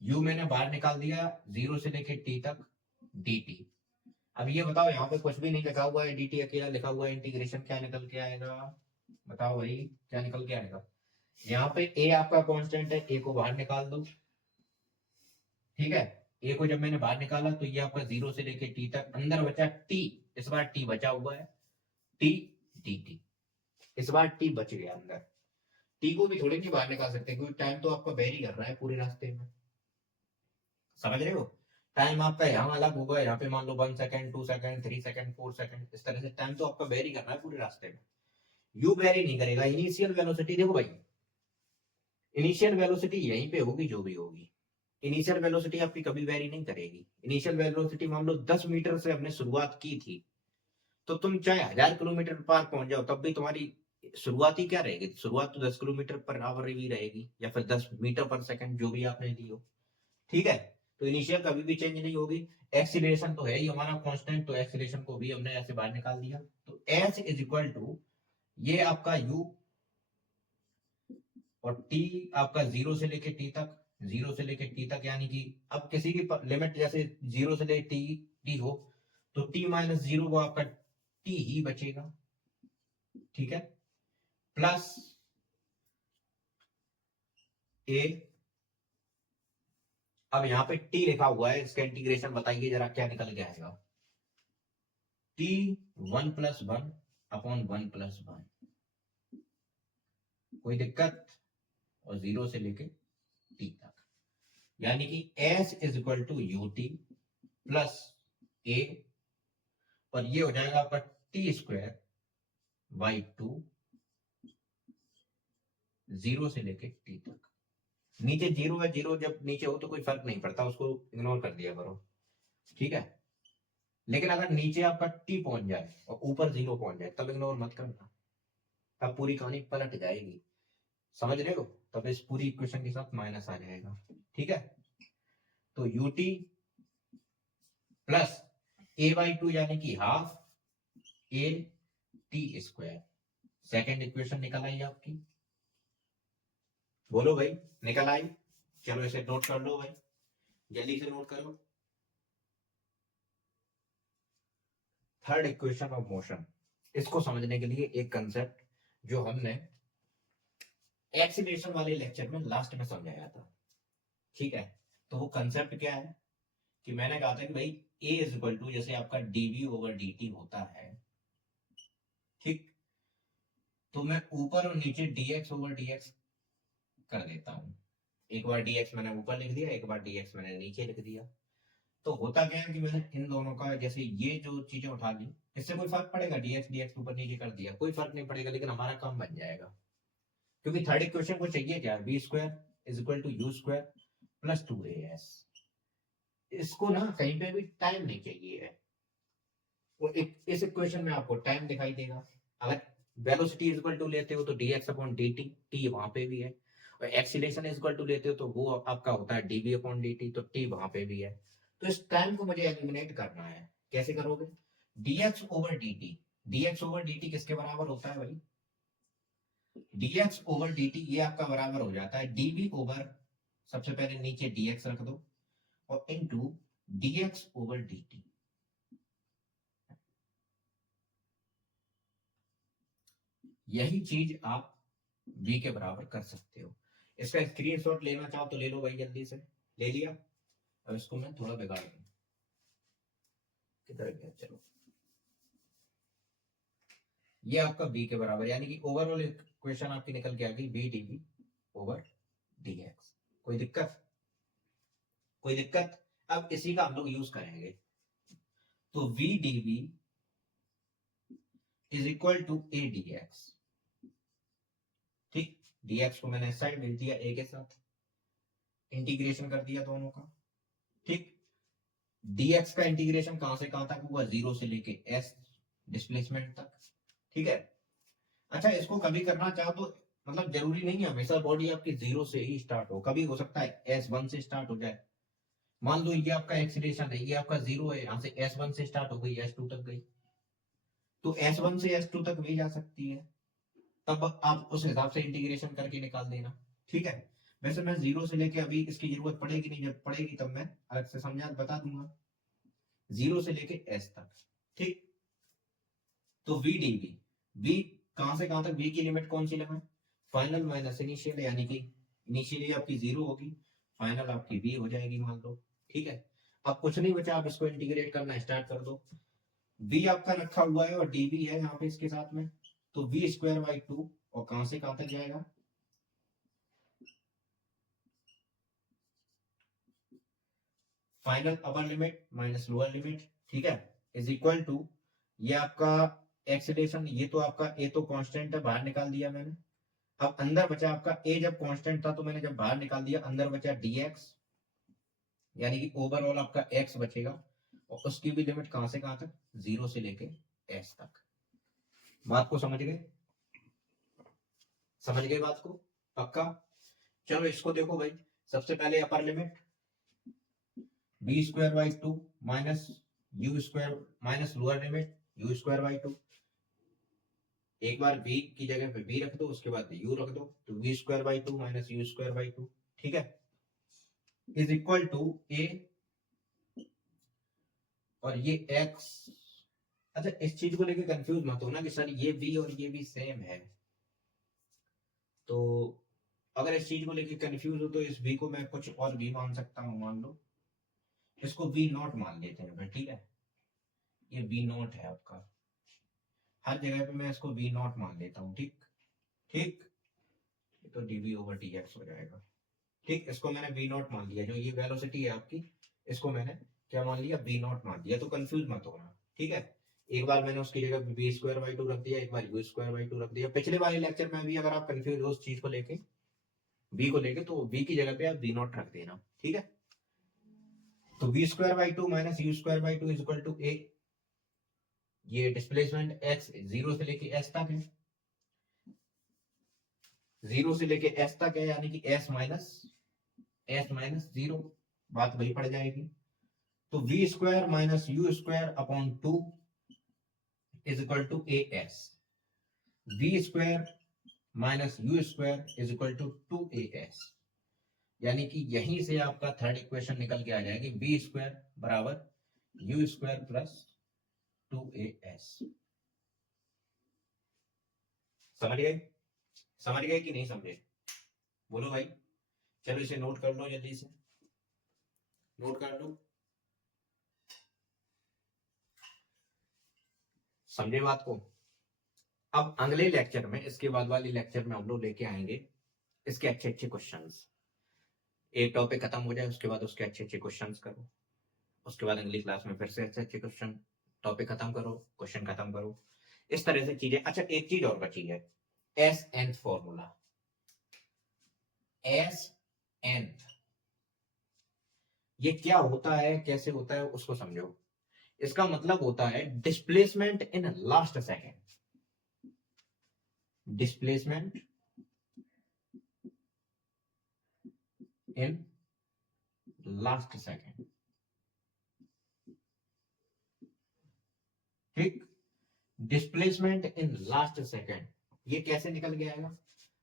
u मैंने बाहर निकाल दिया जीरो से लेके t तक dt। अब ये बताओ, यहाँ पे कुछ भी नहीं लिखा हुआ है, dt अकेला लिखा हुआ है, इंटीग्रेशन क्या निकल के आएगा, बताओ भाई क्या निकल के आएगा। यहाँ पे a आपका कांस्टेंट है, a को बाहर निकाल दो। ठीक है, a को जब मैंने बाहर निकाला तो ये आपका जीरो से लेके t तक, अंदर बचा t, इस बार t बचा हुआ है, t dt, इस बार t बच गया अंदर। t को भी थोड़ी नहीं बाहर निकाल सकते, क्योंकि टाइम तो आपका वेरी कर रहा है पूरे रास्ते में, समझ रहे हो। टाइम आपका यहाँ अलग होगा, यहाँ पे मान लो 1 सेकंड, 2 सेकंड, 3 सेकंड, 4 सेकंड, इस तरह से टाइम तो आपका वेरी कर रहा है पूरे रास्ते में। यू वेरी नहीं करेगा। इनिशियल वेलोसिटी देखो भाई, इनिशियल वेलोसिटी यहीं पे होगी जो भी होगी, इनिशियल वेलोसिटी आपकी कभी वेरी नहीं करेगी। इनिशियल वेलोसिटी मान लो 10 मीटर से हमने शुरुआत की थी, तो तुम चाहे 1000 किलोमीटर पार पहुंच जाओ, तब भी तुम्हारी शुरुआत ही क्या रहेगी, शुरुआत तो 10 किलोमीटर पर आवर ही रहेगी, या फिर 10 मीटर पर सेकंड, जो भी आपने ली हो। ठीक है, तो इनिशियल कभी भी चेंज नहीं होगी। एक्सीलरेशन तो है ही हमारा कांस्टेंट, तो एक्सीलरेशन को भी हमने ऐसे बाहर निकाल दिया। तो एच इज इक्वल टू ये आपका u और t आपका जीरो से लेके t तक, जीरो से लेके t तक, यानी कि अब किसी की लिमिट जैसे जीरो से लेके t हो, तो t माइनस जीरो वो आपका t ही बचेगा। ठीक है, प्लस ए, अब यहाँ पे टी लिखा हुआ है, इसका इंटीग्रेशन बताइए जरा क्या निकल के आएगा। टी 1+1 अपॉन 1+1, कोई दिक्कत, और 0 से लेके टी तक, यानी कि s is equal to u t plus a, और ये हो जाएगा आपका टी स्क्वायर बाई 2, 0 से लेके टी तक। नीचे 0 है, 0 जब नीचे हो तो कोई फर्क नहीं पड़ता, उसको इग्नोर कर दिया करो, ठीक है। लेकिन अगर नीचे आपका टी पहुंच जाए और ऊपर 0 पहुंच जाए तब इग्नोर मत करना, तब पूरी कहानी पलट जाएगी, समझ रहे हो। तब इस पूरी इक्वेशन के साथ माइनस आ जाएगा, ठीक है। तो you t plus A by 2 यानी कि half a t square, second equation निकल आई आपकी, बोलो भाई निकल आई। चलो इसे नोट कर लो भाई, जल्दी से नोट करो। थर्ड इक्वेशन ऑफ मोशन, इसको समझने के लिए एक कंसेप्ट जो हमने एक्सीलरेशन वाले लेक्चर में लास्ट में समझाया था, ठीक है। तो वो कंसेप्ट क्या है कि मैंने कहा था कि भाई ए इज इक्वल टू, जैसे आपका डीवी ओवर डी होता है, ठीक, तो मैं ऊपर और नीचे dx ओवर dx कर देता हूं। एक बार dx मैंने ऊपर लिख दिया, एक बार dx मैंने नीचे लिख दिया। तो होता क्या है कि मैंने इन दोनों का, जैसे ये जो चीजें उठा ली, इससे कोई फर्क पड़ेगा, dx dx ऊपर नीचे कर दिया, कोई फर्क नहीं पड़ेगा, लेकिन हमारा काम बन जाएगा, क्योंकि थर्ड इक्वेशन को चाहिए क्या, b square is equal to u square plus 2as। इसको ना कहीं पे भी टाइम नहीं चाहिए है, और इस इक्वेशन में आपको टाइम दिखाई देगा। अगर वेलोसिटी इज इक्वल टू लेते हो तो dx अपॉन dt, t वहां पे भी है, और एक्सीलरेशन इज इक्वल टू लेते हो तो वो आपका होता है dv अपॉन dt, तो t वहां पे भी है। तो इस टाइम को मुझे एलिमिनेट करना है, कैसे करोगे, dx over dt, dx over dt किसके बराबर होता है भाई, dx ओवर dt ये आपका बराबर हो जाता है dv ओवर, सबसे पहले नीचे dx रख दो, और इनटू dx ओवर dt। यही चीज आप v के बराबर कर सकते हो। इसका स्क्रीनशॉट लेना चाहो तो ले लो भाई, जल्दी से ले लिया। अब इसको मैं थोड़ा बिगाड़ दूं, किधर गया, चलो, ये आपका v के बराबर, यानी कि ओवरऑल इक्वेशन आपकी निकल के आ गई v dv ओवर dx। कोई दिक्कत, कोई दिक्कत। अब इसी का हम लोग यूज करेंगे, तो v dv is equal to a dx, ठीक, dx को मैंने साइड भेज दिया a के साथ, इंटीग्रेशन कर दिया दोनों का, ठीक। dx का इंटीग्रेशन कहां से कहां तक हुआ, 0 से लेके s डिस्प्लेसमेंट तक, ठीक है। अच्छा, इसको कभी करना चाहो तो, मतलब जरूरी नहीं है हमेशा बॉडी आपकी 0 से ही स्टार्ट हो, कभी हो सकता है s1 से स्टार्ट हो जाए। मान लो ये आपका एक्सीलरेशन है, ये आपका 0 है, यहाँ से s1 से स्टार्ट हो गई, s2 तक गई, तो s1 से s2 तक भी जा सकती है, तब आप उस हिसाब से इंटीग्रेशन करके निकाल देना, ठीक है। वैसे मैं 0 से लेके, अभी इसकी जरूरत पड़ेगी नहीं, जब पड़ेगी तब मैं अलग से समझा बता दूंगा, 0 से लेके s तक, ठीक। तो v dv, v कहां से कहां तक, v की लिमिट कौन सी लेना है, फाइनल माइनस इनिशियल, यानी कि इनिशियली आपकी 0 होगी, फाइनल आपकी v हो जाएगी मान लो, ठीक है। अब कुछ नहीं बचा, आप इसको इंटीग्रेट करना स्टार्ट कर दो। v आपका रखा हुआ है और dv है यहाँ पे इसके साथ में, तो v स्क्वायर बाई 2, और कहां से कहां तक जाएगा, फाइनल अपर लिमिट माइनस लोअर लिमिट, ठीक है, इज इक्वल टू, ये आपका एक्सीलरेशन, ये तो आपका ए तो कांस्टेंट है, बाहर निकाल दिया मैंने। अब अंदर बचा आपका ए, जब कांस्टेंट था तो मैंने जब बाहर निकाल दिया, अंदर बचा dx, यानी कि ओवरऑल आपका x बचेगा, और उसकी भी लिमिट कहां से कहां तक, 0 से लेके s तक। बात को समझ गए, समझ गए बात को, पक्का। चलो इसको देखो भाई, सबसे पहले upper limit b square by 2 minus u square, minus lower limit u square by 2, एक बार v की जगह पे v रख दो, उसके बाद u रख दो, तो v square by 2 minus u square by 2, ठीक है, इज इक्वल टू a, और ये x। अच्छा, इस चीज को लेके कंफ्यूज मत होना कि सर ये v और ये भी सेम है, तो अगर इस चीज को लेके कंफ्यूज हो तो इस v को मैं कुछ और भी मान सकता हूँ, मान लो इसको v नॉट मान लेते हैं फिर, ठीक है, ये v नॉट है आपका, हर जगह पे मैं इसको v नॉट मान लेता हूँ, ठीक ठीक, तो dv ओवर dx हो जाएगा, ठीक, इसको मैंने v नॉट मान लिया, जो ये वेलोसिटी है आपकी, इसको मैंने क्या मान लिया, v नॉट मान लिया, तो कंफ्यूज मत होना, ठीक है। एक बार मैंने उसकी जगह बी स्क्वायर बाई टू रख दिया, एक बार यू स्क्वायर बाई टू रख दिया। पिछले वाले लेक्चर में भी अगर आप कंफ्यूज हो उस चीज को लेके, बी को लेके, तो बी की जगह पे आप बी नॉट रख देना, ठीक है। तो b square by two minus u square by two is equal to a, ये डिस्प्लेसमेंट एक्स जीरो से लेके एस तक है, जीरो से लेके एस तक है, यानी कि एस माइनस जीरो, बात वही पड़ जाएगी। तो v square minus u square upon two is equal to a s, v square minus u square is equal to two a s, यानी कि यहीं से आपका थर्ड इक्वेशन निकल के आ जाएगी, बी स्क्वायर बराबर you square plus two a S. समझ गए, समझ गए कि नहीं समझे, बोलो भाई। चलो इसे नोट कर लो, जल्दी से नोट कर लो, समझे बात को। अब अगले लेक्चर में, इसके बाद वाले लेक्चर में हम लोग लेके आएंगे इसके अच्छे अच्छे क्वेश्चंस। एक टॉपिक खत्म हो जाए उसके बाद उसके अच्छे अच्छे क्वेश्चंस करो, उसके बाद अगली क्लास में फिर से अच्छे अच्छे क्वेश्चन, टॉपिक खत्म करो, क्वेश्चन खत्म करो, इस तरह से चीजें। अच्छा एक चीज और बची है, s n formula, s n, ये क्या होता है, कैसे होता है, उसको समझो। इसका मतलब होता है displacement in last second, displacement in last second, ठीक, डिस्प्लेसमेंट इन लास्ट सेकेंड, ये कैसे निकल के आएगा।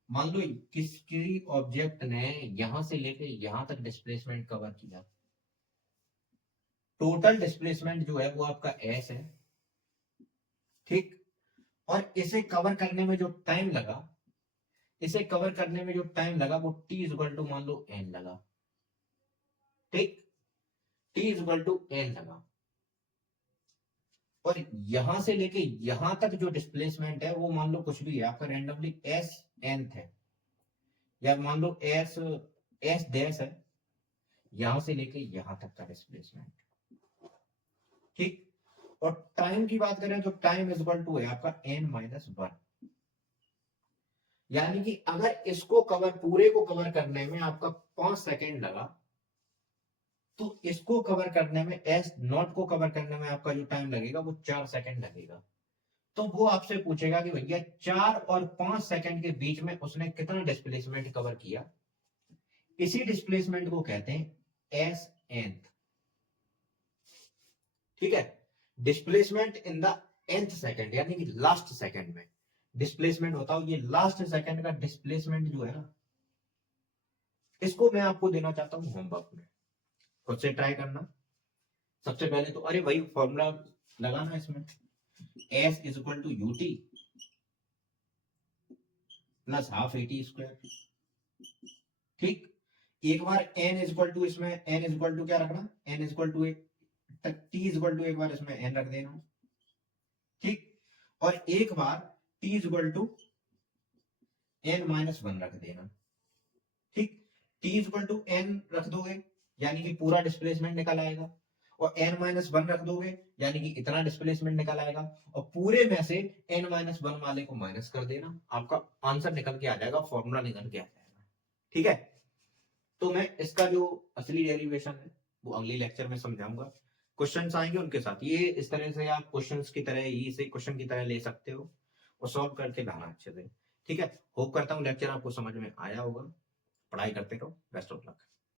मान लो किसी ऑब्जेक्ट ने यहां से लेके यहां तक डिस्प्लेसमेंट कवर किया, टोटल डिस्प्लेसमेंट जो है वो आपका एस है, ठीक, और इसे कवर करने में जो टाइम लगा, इसे कवर करने में जो टाइम लगा वो टी इज इक्वल टू मान लो एन लगा, ठीक, t is equal to n लगा, और यहां से लेके यहां तक जो डिस्प्लेसमेंट है वो मान लो कुछ भी है आपका, रैंडमली एस एन है, या मान लो एस एस डैश है, यहां से लेके यहां तक का डिस्प्लेसमेंट, ठीक। और टाइम की बात करें तो टाइम इज इक्वल टू है आपका एन माइनस वन, यानी कि अगर इसको कवर, पूरे को कवर करने में आपका 5 सेकेंड लगा, तो इसको कवर करने में, एस नॉट को कवर करने में आपका जो टाइम लगेगा वो 4 सेकेंड लगेगा। तो वो आपसे पूछेगा कि भैया 4 और 5 सेकेंड के बीच में उसने कितना डिस्प्लेसमेंट कवर किया, इसी डिस्प्लेसमेंट को कहते हैं एस एन, ठीक है। Displacement in the nth second, यानी कि लास्ट सेकेंड में डिस्प्लेसमेंट होता है, ये लास्ट सेकेंड का डिस्प्लेसमेंट जो है ना, इसको मैं आपको देना चाहता हूं होमवर्क में, खुद से ट्राई करना। सबसे पहले तो अरे भाई फॉर्मूला लगाना इसमें, s is equal to u t plus half a t square, ठीक। एक बार एन इज इक्वल टू, इसमें एन इज इक्वल टू क्या रखना, n is equal to t is equal to, एक बार इसमें एन रख देना, ठीक, और एक बार t is equal to n minus one रख देना, ठीक। T is equal to n रख दोगे यानी कि पूरा डिस्प्लेसमेंट निकल आएगा, और एन माइनस वन रख दोगे यानी कि इतना डिस्प्लेसमेंट निकल आएगा, और पूरे में से एन माइनस वन वाले को माइनस कर देना, आपका आंसर निकल के आ जाएगा, फॉर्मूला निकल के आ जाएगा, ठीक है। तो मैं इसका जो असली डेरिवेशन है वो अगले लेक्चर में समझाऊंगा, क्वेश्चंस आएंगे उनके साथ, ये इस तरह से आप क्वेश्चंस की तरह, ये इसे क्वेश्चन की तरह ले सकते हो और सॉल्व करके लाना अच्छे से, ठीक है। होप करता हूँ लेक्चर आपको समझ में आया होगा, पढ़ाई करते रहो, बेस्ट ऑफ लक।